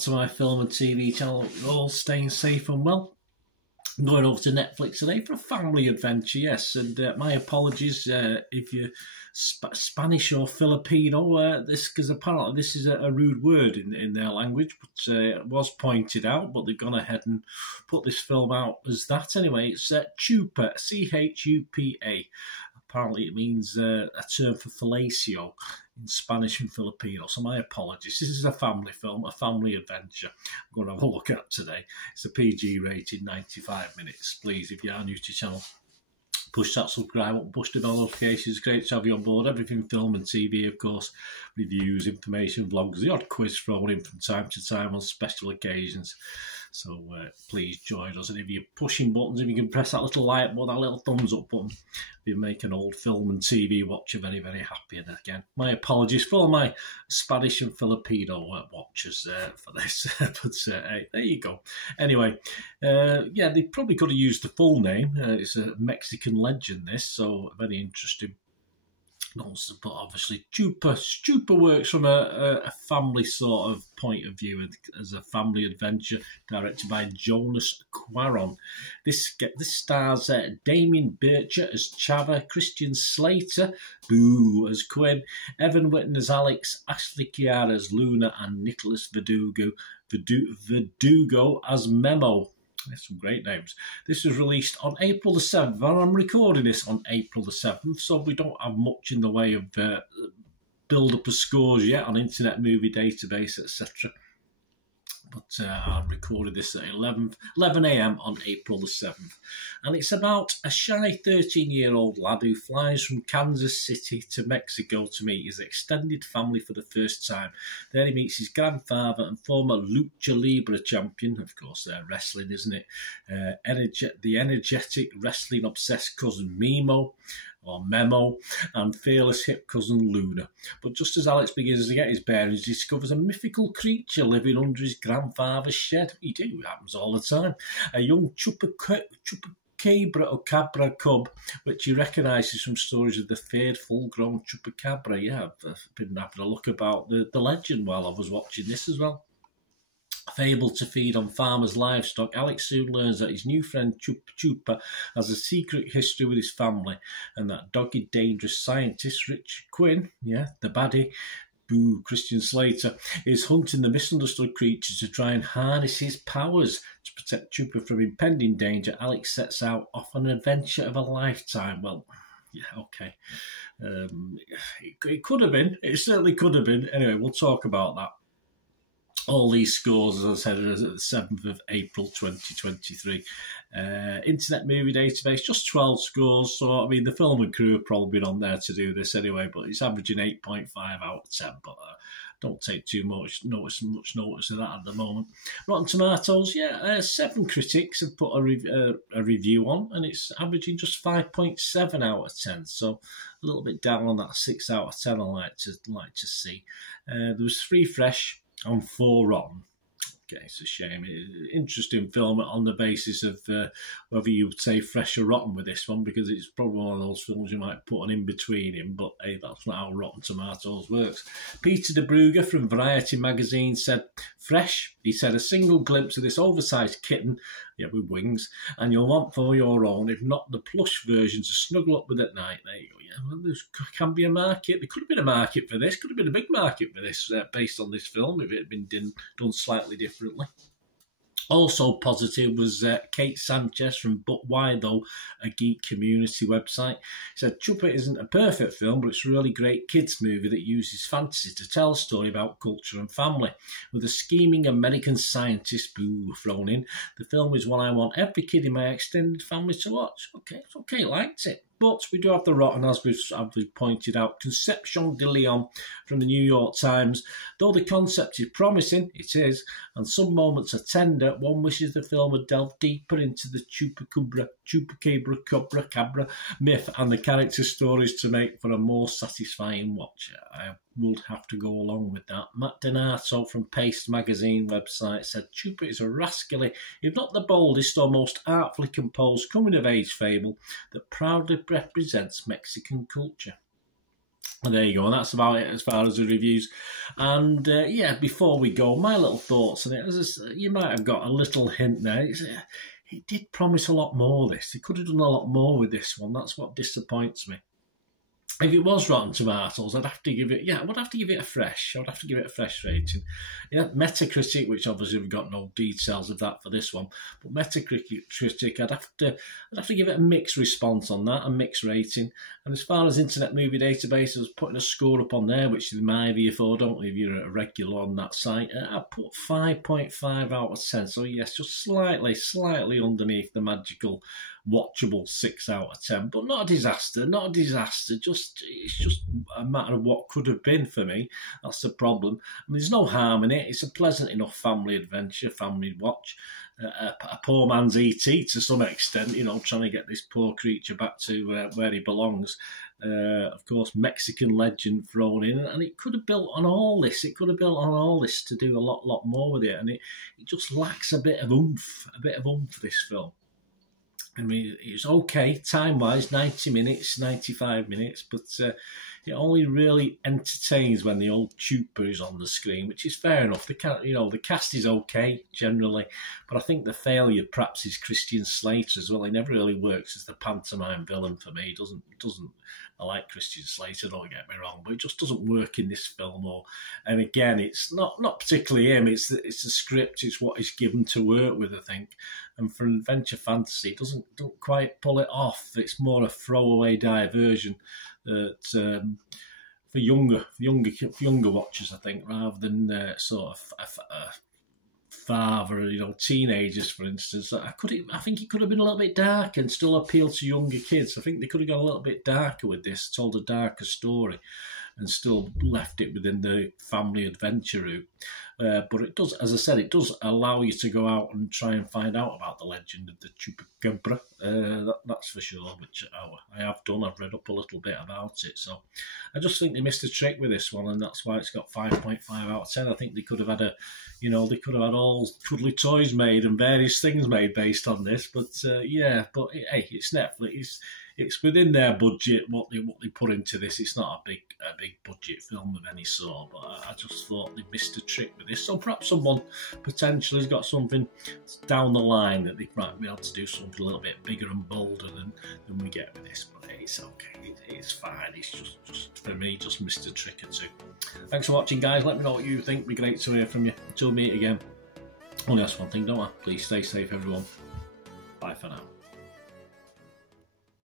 to my film and TV channel. You're all staying safe and well. I'm going over to Netflix today for a family adventure, yes, and my apologies if you're Spanish or Filipino, because apparently this is a rude word in their language, but it was pointed out, but they've gone ahead and put this film out as that anyway. It's CHUPA, C-H-U-P-A. Apparently it means a term for fellatio in Spanish and Filipino, so my apologies. This is a family film, a family adventure I'm going to have a look at today. It's a PG rated, 95 minutes. Please, if you are new to the channel, push that subscribe button, push the bell notifications. Great to have you on board. Everything film and TV, of course. Reviews, information, vlogs, the odd quiz thrown in from time to time on special occasions. So please join us. And if you're pushing buttons, if you can press that little like button, that little thumbs up button, you make an old film and TV watcher very, very happy. And again, my apologies for all my Spanish and Filipino watchers for this. But hey, there you go. Anyway, yeah, they probably could have used the full name. It's a Mexican legend, this, so very interesting. But obviously, CHUPA works from a family sort of point of view as a family adventure, directed by Jonas Cuaron. This stars Damien Bircher as Chava, Christian Slater, Boo as Quinn, Evan Whitten as Alex, Ashley Chiara as Luna, and Nicholas Verdugo as Memo. There's some great names. This was released on April the 7th, and I'm recording this on April the 7th, so we don't have much in the way of build-up of scores yet on Internet Movie Database, etc. But I recorded this at 11 a.m. on April the 7th. And it's about a shy 13-year-old lad who flies from Kansas City to Mexico to meet his extended family for the first time. There he meets his grandfather and former Lucha Libre champion, of course, wrestling, isn't it? The energetic, wrestling-obsessed cousin Memo, and fearless hip cousin Luna. But just as Alex begins to get his bearings, he discovers a mythical creature living under his grandfather's shed. It happens all the time. A young chupacabra cub, which he recognises from stories of the feared full-grown chupacabra. Yeah, I've been having a look about the legend while I was watching this as well. Able to feed on farmers' livestock, Alex soon learns that his new friend CHUPA has a secret history with his family, and that dogged, dangerous scientist Richard Quinn, yeah, the baddie, Boo, Christian Slater, is hunting the misunderstood creature to try and harness his powers. To protect CHUPA from impending danger, Alex sets out off on an adventure of a lifetime. Well, yeah, okay. It could have been. It certainly could have been. Anyway, we'll talk about that. All these scores, as I said, are at the 7th of April 2023. Internet Movie Database, just 12 scores. So, I mean, the film and crew have probably been on there to do this anyway, but it's averaging 8.5 out of 10. But don't take too much notice of that at the moment. Rotten Tomatoes, yeah, 7 critics have put a review on, and it's averaging just 5.7 out of 10. So, a little bit down on that 6 out of 10 I like to see. There was 3 fresh and 4 rotten. Okay, it's a shame. Interesting film on the basis of whether you would say fresh or rotten with this one, because it's probably one of those films you might put an in-between in, but hey, that's not how Rotten Tomatoes works. Peter de Brugge from Variety magazine said, "Fresh," he said, "a single glimpse of this oversized kitten, yeah, with wings, and you'll want for your own, if not the plush version to snuggle up with at night." There you go. Yeah, well, there can be a market. There could have been a market for this. Could have been a big market for this based on this film if it had been done slightly differently. Also positive was Kate Sanchez from But Why Though, a geek community website. She said, "CHUPA isn't a perfect film, but it's a really great kids movie that uses fantasy to tell a story about culture and family. With a scheming American scientist, Boo, thrown in, the film is one I want every kid in my extended family to watch." Okay, so Kate liked it. But we do have the rotten, as we've pointed out. Concepcion de Leon from the New York Times. Though the concept is promising, it is, and some moments are tender, one wishes the film had delved deeper into the chupacabra myth and the character stories to make for a more satisfying watch. I would have to go along with that. Matt Donato from Paste magazine website said, "CHUPA is a rascally, if not the boldest or most artfully composed coming-of-age fable that proudly represents Mexican culture." And there you go, and that's about it as far as the reviews. And yeah, before we go, my little thoughts on it. You might have got a little hint there. It did promise a lot more, this. It could have done a lot more with this one. That's what disappoints me. If it was Rotten Tomatoes, I'd have to give it, I would have to give it a fresh. I would have to give it a fresh rating. Yeah, Metacritic, which obviously we've got no details of that for this one, but Metacritic, I'd have to give it a mixed response on that, a mixed rating. And as far as Internet Movie Database, I was putting a score up on there, which is my VFO, don't if you're a regular on that site. I put 5.5 out of 10, so yes, just slightly underneath the magical watchable 6 out of 10, but not a disaster. It's just a matter of what could have been for me. That's the problem. I mean, there's no harm in it. It's a pleasant enough family adventure, family watch. A poor man's E.T. to some extent, trying to get this poor creature back to where he belongs. Of course, Mexican legend thrown in, and it could have built on all this. It could have built on all this to do a lot more with it, and it just lacks a bit of oomph, this film. I mean, it's okay time-wise, 90 minutes, 95 minutes, but it only really entertains when the old CHUPA is on the screen, which is fair enough. The cast is okay generally, but I think the failure perhaps is Christian Slater as well. He never really works as the pantomime villain for me. He doesn't. I like Christian Slater, don't get me wrong, but it just doesn't work in this film. And again, it's not particularly him. It's the script. It's what he's given to work with, I think. And for adventure fantasy, it don't quite pull it off. It's more a throwaway diversion that for younger watchers, I think, rather than sort of father, teenagers, for instance. I think it could have been a little bit darker and still appeal to younger kids. I think they could have gone a little bit darker with this, told a darker story, and still left it within the family adventure route. But it does, as I said, it does allow you to go out and try and find out about the legend of the Chupacabra. That's for sure, which I have done. I've read up a little bit about it. So I just think they missed a trick with this one, and that's why it's got 5.5 out of 10. I think they could have had they could have had all cuddly toys made and various things made based on this. But hey, it's Netflix. It's within their budget what they put into this. It's not a big budget film of any sort, but I just thought they missed a trick with this. So perhaps someone potentially has got something down the line that they might be able to do something a little bit bigger and bolder than we get with this. But it's okay. It's fine. It's just for me, just missed a trick or two. Thanks for watching, guys. Let me know what you think. It'd be great to hear from you. Until we meet again. Only ask one thing, don't I? Please stay safe, everyone. Bye for now.